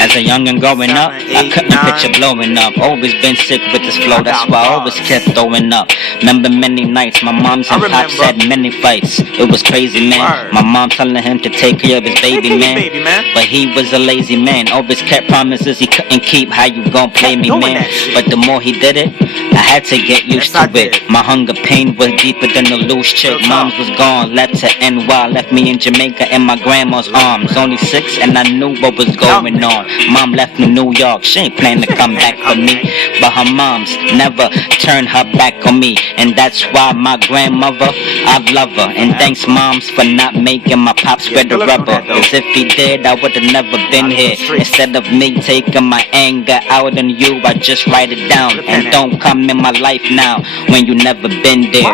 As a youngin' growing up, I couldn't picture blowing up. Always been sick with this flow, that's why I always kept throwing up. Remember many nights, my moms and pops had many fights. It was crazy, man. My mom telling him to take care of his baby, man. But he was a lazy man. Always kept promises he couldn't keep. How you gon' play me, man? But the more he did it, I had to get used to it. My hunger pain was deeper than a loose chick. Moms was gone, left to NY, left me in Jamaica in my grandma's arms. Only 6 and I knew what was going on. Mom left me New York, she ain't planning to come back for me. But her moms never turned her back on me. And that's why my grandmother, I love her. And thanks moms for not making my pop spread the rubber. Cause if he did, I would've never been here. Instead of me taking my anger out on you, I just write it down. And don't come in my life now when you never been there.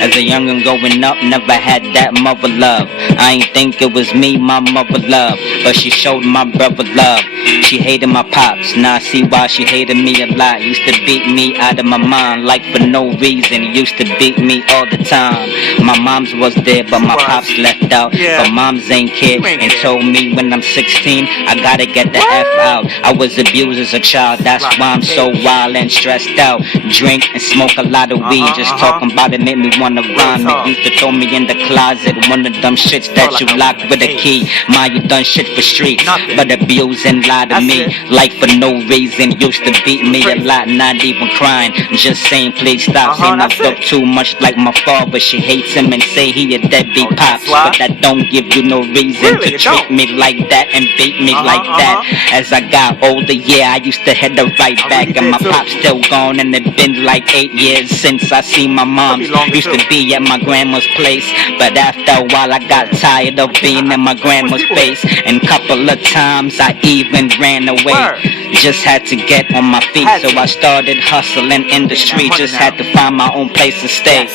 As a youngin' growing up, never had that mother love. I ain't think it was me, my mother love, but she showed my brother love. She hated my pops, now I see why she hated me a lot. Used to beat me out of my mind, like for no reason. Used to beat me all the time. My mom's was there, but my pops left out. But moms ain't care and told me when I'm 16, I gotta get the F out. I was abused as a child, that's why I'm so wild and stressed out. Drink and smoke a lot of weed, just talking about it made me wanna rhyme. It used to throw me in the closet, one of them shits that you lock with a key. Ma, you done shit for streets, but abuse and lie to me, like for no reason. Used to beat me a lot, not even crying, just saying please stop. Saying I look too much like my father, she hates him and say he a deadbeat pops. But that don't give you no reason to treat me like that and beat me like that. As I got older, yeah, I used to head the right back, and my pop's still gone, and it been like 8 years since I seen my mom. Used to be at my grandma's place, but after a while I got tired of being in my grandma's face. And couple of times I even ran away, just had to get on my feet. So I started hustling in the street, just had to find my own place to stay.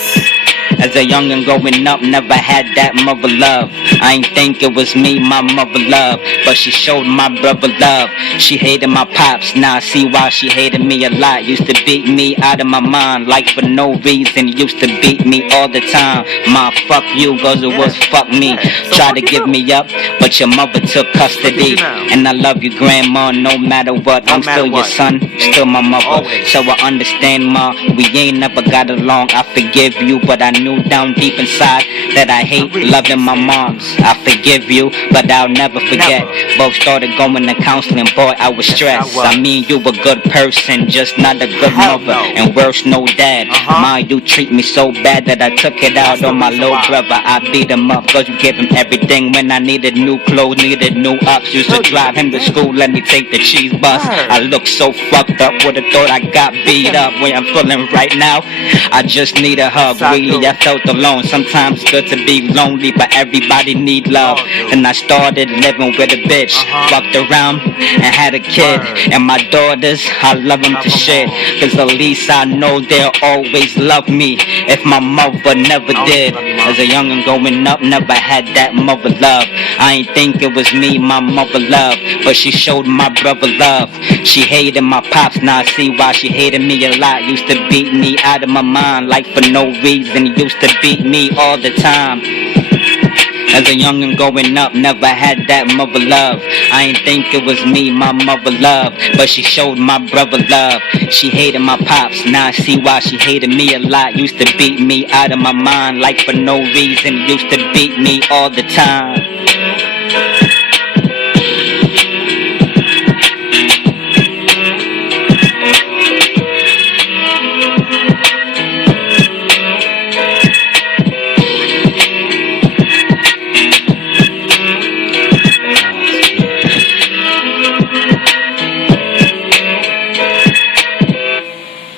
As a youngin' growing up, never had that mother love. I ain't think it was me, my mother love, but she showed my brother love. She hated my pops, now I see why she hated me a lot. Used to beat me out of my mind, like for no reason. Used to beat me all the time. Ma, fuck you, cause it was fuck me. Try to give me up, but your mother took custody. And I love you, grandma, no matter what. I'm still your son, still my mother. So I understand, ma, we ain't never got along. I forgive you, but I knew down deep inside that I hate loving my moms. I forgive you, but I'll never forget. Both started going to counseling, boy, I was stressed. I mean, you a good person, just not a good mother, and worse, no dad. Ma, you treat me so bad that I took it out on my little brother. I beat him up, cause you gave him everything when I needed new clothes, needed new ups. Used to drive him to school, let me take the cheese bus. I look so fucked up, would've thought I got beat up. Way I'm feeling right now, I just need a hug, really. I felt alone, sometimes it's good to be lonely, but everybody need love. And I started living with a bitch, fucked around and had a kid. And my daughters, I love them to shit, cause at least I know they'll always love me if my mother never did. As a youngin' growing up, never had that mother love. I ain't think it was me, my mother love, but she showed my brother love. She hated my pops, now I see why she hated me a lot. Used to beat me out of my mind, like for no reason. Used to beat me all the time. As a youngin' growing up, never had that mother love. I ain't think it was me, my mother love, but she showed my brother love. She hated my pops, now I see why she hated me a lot. Used to beat me out of my mind, like for no reason. Used to beat me all the time.